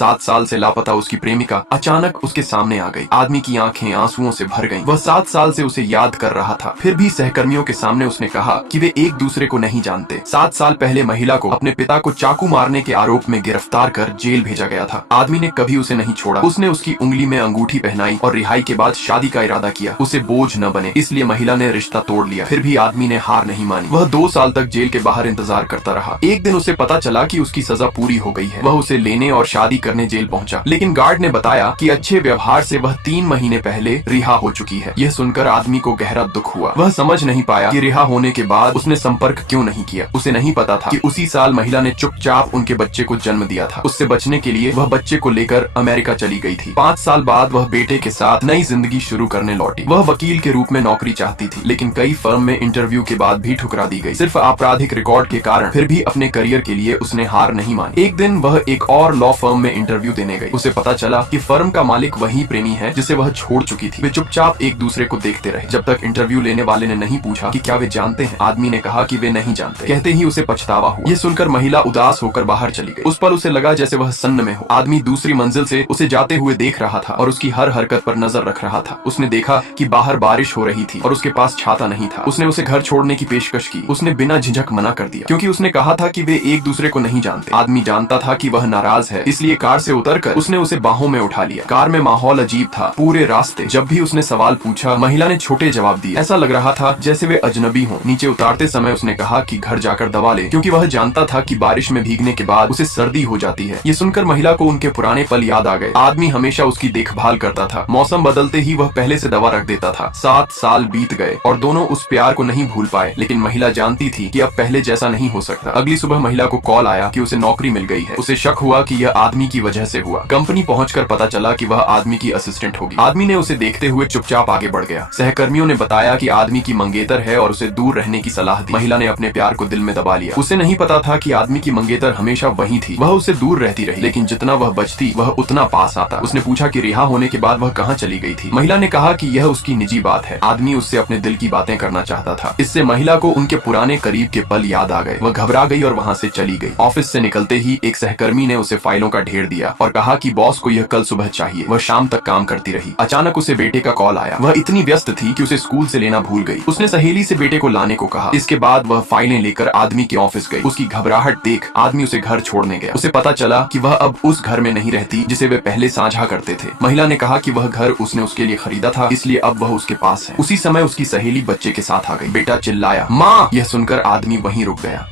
7 साल से लापता उसकी प्रेमिका अचानक उसके सामने आ गई। आदमी की आंखें आंसुओं से भर गईं। वह 7 साल से उसे याद कर रहा था। फिर भी सहकर्मियों के सामने उसने कहा कि वे एक दूसरे को नहीं जानते। 7 साल पहले महिला को अपने पिता को चाकू मारने के आरोप में गिरफ्तार कर जेल भेजा गया था। आदमी ने कभी उसे नहीं छोड़ा। उसने उसकी उंगली में अंगूठी पहनाई और रिहाई के बाद शादी का इरादा किया। उसे बोझ न बने इसलिए महिला ने रिश्ता तोड़ लिया। फिर भी आदमी ने हार नहीं मानी। वह 2 साल तक जेल के बाहर इंतजार करता रहा। एक दिन उसे पता चला कि उसकी सजा पूरी हो गई है। वह उसे लेने और शादी करने जेल पहुंचा, लेकिन गार्ड ने बताया कि अच्छे व्यवहार से वह 3 महीने पहले रिहा हो चुकी है। यह सुनकर आदमी को गहरा दुख हुआ। वह समझ नहीं पाया कि रिहा होने के बाद उसने संपर्क क्यों नहीं किया। उसे नहीं पता था कि उसी साल महिला ने चुपचाप उनके बच्चे को जन्म दिया था। उससे बचने के लिए वह बच्चे को लेकर अमेरिका चली गई थी। 5 साल बाद वह बेटे के साथ नई जिंदगी शुरू करने लौटी। वह वकील के रूप में नौकरी चाहती थी, लेकिन कई फर्म में इंटरव्यू के बाद भी ठुकरा दी गई, सिर्फ आपराधिक रिकॉर्ड के कारण। फिर भी अपने करियर के लिए उसने हार नहीं मानी। एक दिन वह एक और लॉ फर्म में इंटरव्यू देने गई। उसे पता चला कि फर्म का मालिक वही प्रेमी है जिसे वह छोड़ चुकी थी। वे चुपचाप एक दूसरे को देखते रहे जब तक इंटरव्यू लेने वाले ने नहीं पूछा कि क्या वे जानते हैं। आदमी ने कहा कि वे नहीं जानते। कहते ही उसे पछतावा हुआ। ये सुनकर महिला उदास होकर बाहर चली गई। उस पर उसे लगा जैसे वह सन्न में हो। आदमी दूसरी मंजिल से उसे जाते हुए देख रहा था और उसकी हर हरकत पर नजर रख रहा था। उसने देखा कि बाहर बारिश हो रही थी और उसके पास छाता नहीं था। उसने उसे घर छोड़ने की पेशकश की। उसने बिना झिझक मना कर दिया, क्योंकि उसने कहा था कि वे एक दूसरे को नहीं जानते। आदमी जानता था कि वह नाराज है, इसलिए कार से उतरकर उसने उसे बाहों में उठा लिया। कार में माहौल अजीब था। पूरे रास्ते जब भी उसने सवाल पूछा, महिला ने छोटे जवाब दिए। ऐसा लग रहा था जैसे वे अजनबी हों। नीचे उतारते समय उसने कहा कि घर जाकर दवा ले, क्योंकि वह जानता था कि बारिश में भीगने के बाद उसे सर्दी हो जाती है। ये सुनकर महिला को उनके पुराने पल याद आ गए। आदमी हमेशा उसकी देखभाल करता था। मौसम बदलते ही वह पहले से दवा रख देता था। 7 साल बीत गए और दोनों उस प्यार को नहीं भूल पाए, लेकिन महिला जानती थी कि अब पहले जैसा नहीं हो सकता। अगली सुबह महिला को कॉल आया कि उसे नौकरी मिल गई है। उसे शक हुआ कि यह आदमी की वजह से हुआ। कंपनी पहुंचकर पता चला कि वह आदमी की असिस्टेंट होगी। आदमी ने उसे देखते हुए चुपचाप आगे बढ़ गया। सहकर्मियों ने बताया कि आदमी की मंगेतर है और उसे दूर रहने की सलाह दी। महिला ने अपने प्यार को दिल में दबा लिया। उसे नहीं पता था कि आदमी की मंगेतर हमेशा वही थी। वह उससे दूर रहती रही, लेकिन जितना वह बचती वह उतना पास आता। उसने पूछा कि रिहा होने के बाद वह कहाँ चली गई थी। महिला ने कहा कि यह उसकी निजी बात है। आदमी उससे अपने दिल की बातें करना चाहता था। इससे महिला को उनके पुराने करीब के पल याद आ गए। वह घबरा गई और वहाँ से चली गई। ऑफिस से निकलते ही एक सहकर्मी ने उसे फाइलों का ढेर दिया और कहा कि बॉस को यह कल सुबह चाहिए। वह शाम तक काम करती रही। अचानक उसे बेटे का कॉल आया। वह इतनी व्यस्त थी कि उसे स्कूल से लेना भूल गई। उसने सहेली से बेटे को लाने को कहा। इसके बाद वह फाइलें लेकर आदमी के ऑफिस गई। उसकी घबराहट देख आदमी उसे घर छोड़ने गया। उसे पता चला कि वह अब उस घर में नहीं रहती जिसे वे पहले साझा करते थे। महिला ने कहा कि वह घर उसने उसके लिए खरीदा था, इसलिए अब वह उसके पास है। उसी समय उसकी सहेली बच्चे के साथ आ गई। बेटा चिल्लाया, माँ! यह सुनकर आदमी वहीं रुक गया।